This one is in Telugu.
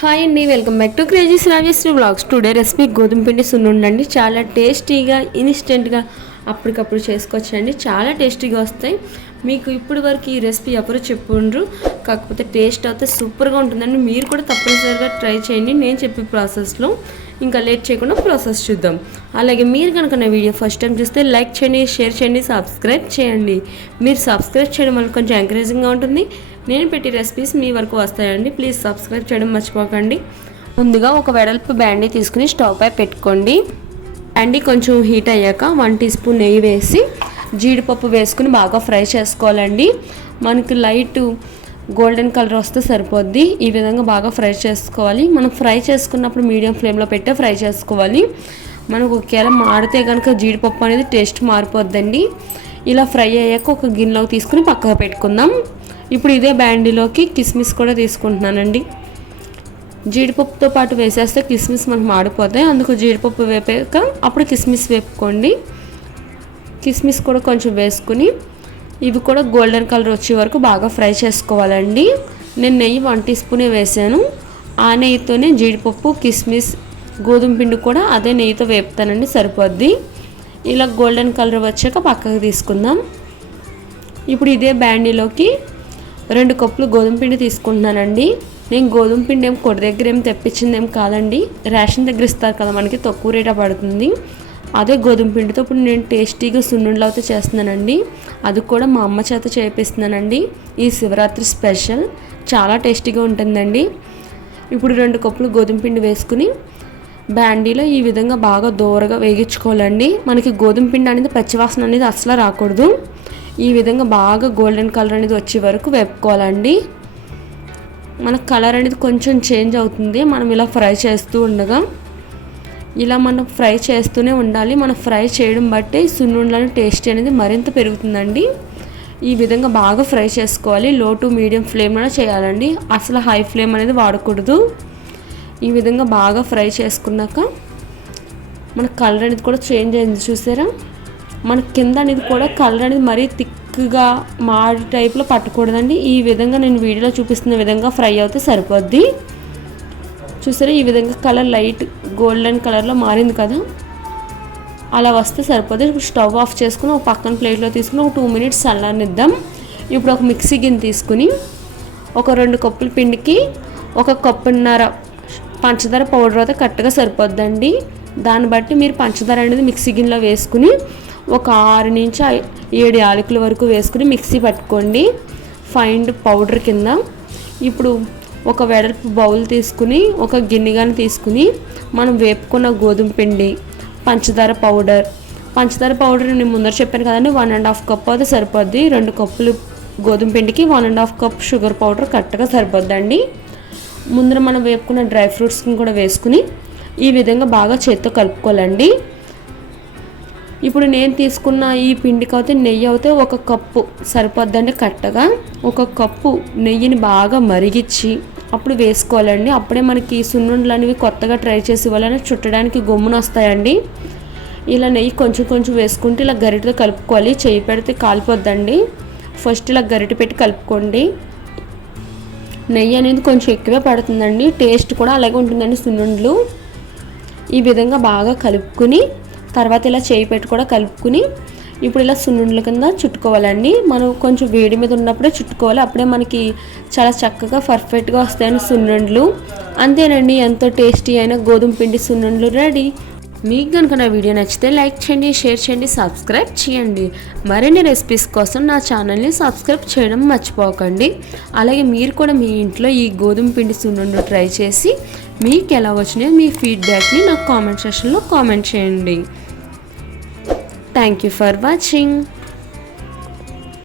హాయ్ అండి, welcome back to crazy Sravyasri blogs. Today recipe గోధుమ పిండి సున్నుండండి. చాలా టేస్టీగా ఇన్స్టెంట్గా అప్పటికప్పుడు చేసుకోవచ్చండి. చాలా టేస్టీగా వస్తాయి. మీకు ఇప్పుడు వరకు ఈ రెసిపీ ఎవరు చెప్పుండ్రు, కాకపోతే టేస్ట్ అయితే సూపర్గా ఉంటుందండి. మీరు కూడా తప్పనిసరిగా ట్రై చేయండి నేను చెప్పే ప్రాసెస్లో. ఇంకా లేట్ చేయకుండా ప్రాసెస్ చూద్దాం. అలాగే మీరు కనుక నా వీడియో ఫస్ట్ టైం చూస్తే లైక్ చేయండి, షేర్ చేయండి, సబ్స్క్రైబ్ చేయండి. మీరు సబ్స్క్రైబ్ చేయడం వల్ల కొంచెం ఎంకరేజింగ్గా ఉంటుంది. నేను పెట్టే రెసిపీస్ మీ వరకు వస్తాయండి. ప్లీజ్ సబ్స్క్రైబ్ చేయడం మర్చిపోకండి. ముందుగా ఒక వెడల్పు బ్యాండీ తీసుకుని స్టవ్ పై పెట్టుకోండి. బ్యాండీ కొంచెం హీట్ అయ్యాక 1 టీ స్పూన్ నెయ్యి వేసి జీడిపప్పు వేసుకుని బాగా ఫ్రై చేసుకోవాలండి. మనకి లైట్ గోల్డెన్ కలర్ వస్తే సరిపోద్ది. ఈ విధంగా బాగా ఫ్రై చేసుకోవాలి. మనం ఫ్రై చేసుకున్నప్పుడు మీడియం ఫ్లేమ్లో పెట్టే ఫ్రై చేసుకోవాలి. మనకు ఒకవేళ మాడితే కనుక జీడిపప్పు అనేది టేస్ట్ మారిపోద్దండి. ఇలా ఫ్రై అయ్యాక ఒక గిన్నెలోకి తీసుకుని పక్కకు పెట్టుకుందాం. ఇప్పుడు ఇదే బ్యాండీలోకి కిస్మిస్ కూడా తీసుకుంటున్నానండి. జీడిపప్పుతో పాటు వేసేస్తే కిస్మిస్ మనకు మాడిపోతాయి. అందుకు జీడిపప్పు వేపాక అప్పుడు కిస్మిస్ వేపుకోండి. కిస్మిస్ కూడా కొంచెం వేసుకుని ఇవి కూడా గోల్డెన్ కలర్ వచ్చే వరకు బాగా ఫ్రై చేసుకోవాలండి. నేను నెయ్యి 1 టీ స్పూనే వేసాను. ఆ నెయ్యితోనే జీడిపప్పు, కిస్మిస్, గోధుమ పిండి కూడా అదే నెయ్యితో వేపుతానండి, సరిపోద్ది. ఇలా గోల్డెన్ కలర్ వచ్చాక పక్కకు తీసుకుందాం. ఇప్పుడు ఇదే బ్యాండీలోకి 2 కప్పులు గోధుమ పిండి తీసుకుంటున్నానండి. నేను గోధుమ పిండి కొడి దగ్గర తెప్పించింది కాదండి. రేషన్ దగ్గర ఇస్తారు కదా, మనకి తక్కువ రేట పడుతుంది. అదే గోధుమ పిండితో ఇప్పుడు నేను టేస్టీగా సున్నుండలు అయితే చేస్తున్నానండి. అది కూడా మా అమ్మ చేత చేపిస్తున్నానండి. ఈ శివరాత్రి స్పెషల్ చాలా టేస్టీగా ఉంటుందండి. ఇప్పుడు 2 కప్పులు గోధుమ పిండి వేసుకుని బ్యాండీలో ఈ విధంగా బాగా దూరగా వేగించుకోవాలండి. మనకి గోధుమ పిండి అనేది పచ్చివాసన అనేది అసలు రాకూడదు. ఈ విధంగా బాగా గోల్డెన్ కలర్ అనేది వచ్చే వరకు వేపుకోవాలండి. మన కలర్ అనేది కొంచెం చేంజ్ అవుతుంది మనం ఇలా ఫ్రై చేస్తూ ఉండగా. ఇలా మనం ఫ్రై చేస్తూనే ఉండాలి. మనం ఫ్రై చేయడం బట్టి సున్నుండల టేస్ట్ అనేది మరింత పెరుగుతుందండి. ఈ విధంగా బాగా ఫ్రై చేసుకోవాలి. లో టు మీడియం ఫ్లేమ్లో చేయాలండి. అసలు హై ఫ్లేమ్ అనేది వాడకూడదు. ఈ విధంగా బాగా ఫ్రై చేసుకున్నాక మన కలర్ అనేది కూడా చేంజ్ అయింది, చూసారా? మన కింద అనేది కూడా కలర్ అనేది మరీ థిక్గా మాడి టైప్లో పట్టకూడదండి. ఈ విధంగా నేను వీడియోలో చూపిస్తున్న విధంగా ఫ్రై అవుతే సరిపోద్ది. చూసారా, ఈ విధంగా కలర్ లైట్ గోల్డెన్ కలర్లో మారింది కదా, అలా వస్తే సరిపోద్ది. ఇప్పుడు స్టవ్ ఆఫ్ చేసుకుని ఒక పక్కన ప్లేట్లో తీసుకుని ఒక 2 మినిట్స్ చల్లనిద్దాం. ఇప్పుడు ఒక మిక్సీ గిన్నె తీసుకుని ఒక 2 కప్పుల పిండికి 1 కప్పున్నర పంచదార పౌడర్ అయితే కరెక్ట్గా సరిపోద్దండి. దాన్ని బట్టి మీరు పంచదార అనేది మిక్సీ గిన్నెలో వేసుకుని ఒక 6 నుంచి 7 యాలకుల వరకు వేసుకుని మిక్సీ పట్టుకోండి, ఫైన్ పౌడర్ కింద. ఇప్పుడు ఒక వెడల్పు బౌల్ తీసుకుని ఒక గిన్నెగాని తీసుకుని మనం వేపుకున్న గోధుమ పిండి, పంచదార పౌడర్ నేను ముందర చెప్పాను కదండి, 1.5 కప్ అయితే సరిపోద్ది. 2 కప్పులు గోధుమ పిండికి 1.5 కప్ షుగర్ పౌడర్ కరెక్ట్గా సరిపోద్దండి. ముందర మనం వేపుకున్న డ్రై ఫ్రూట్స్ని కూడా వేసుకుని ఈ విధంగా బాగా చేత్తో కలుపుకోవాలండి. ఇప్పుడు నేను తీసుకున్న ఈ పిండికి అయితే నెయ్యి అయితే 1 కప్పు సరిపోద్దండి. కరెక్ట్గా 1 కప్పు నెయ్యిని బాగా మరిగించి అప్పుడు వేసుకోవాలండి. అప్పుడే మనకి సున్నుండలు అనేవి కొత్తగా ట్రై చేసి వాళ్ళని చుట్టడానికి గమ్మున వస్తాయండి. ఇలా నెయ్యి కొంచెం కొంచెం వేసుకుంటే ఇలా గరిటెతో కలుపుకోవాలి. చేయి పెడితే కాలిపోద్దండి. ఫస్ట్ ఇలా గరిటె పెట్టి కలుపుకోండి. నెయ్యి అనేది కొంచెం ఎక్కువే పడుతుందండి. టేస్ట్ కూడా అలాగే ఉంటుందండి సున్నుండలు. ఈ విధంగా బాగా కలుపుకుని తర్వాత ఇలా చేయి పెట్టి కూడా కలుపుకుని ఇప్పుడు ఇలా సున్నుండల కింద చుట్టుకోవాలండి. మనం కొంచెం వేడి మీద ఉన్నప్పుడే చుట్టుకోవాలి. అప్పుడే మనకి చాలా చక్కగా పర్ఫెక్ట్గా వస్తాయని సున్నుండలు. అంతేనండి, ఎంతో టేస్టీ అయిన గోధుమ పిండి సున్నుండలు రెడీ. మీకు కనుక నా వీడియో నచ్చితే లైక్ చేయండి, షేర్ చేయండి, సబ్స్క్రైబ్ చేయండి. మరిన్ని రెసిపీస్ కోసం నా ఛానల్ని సబ్స్క్రైబ్ చేయడం మర్చిపోకండి. అలాగే మీరు కూడా మీ ఇంట్లో ఈ గోధుమ పిండి సున్నుండలు ట్రై చేసి మీకు ఎలా వచ్చినాయో మీ ఫీడ్బ్యాక్ని నాకు కామెంట్ సెక్షన్లో కామెంట్ చేయండి. Thank you for watching.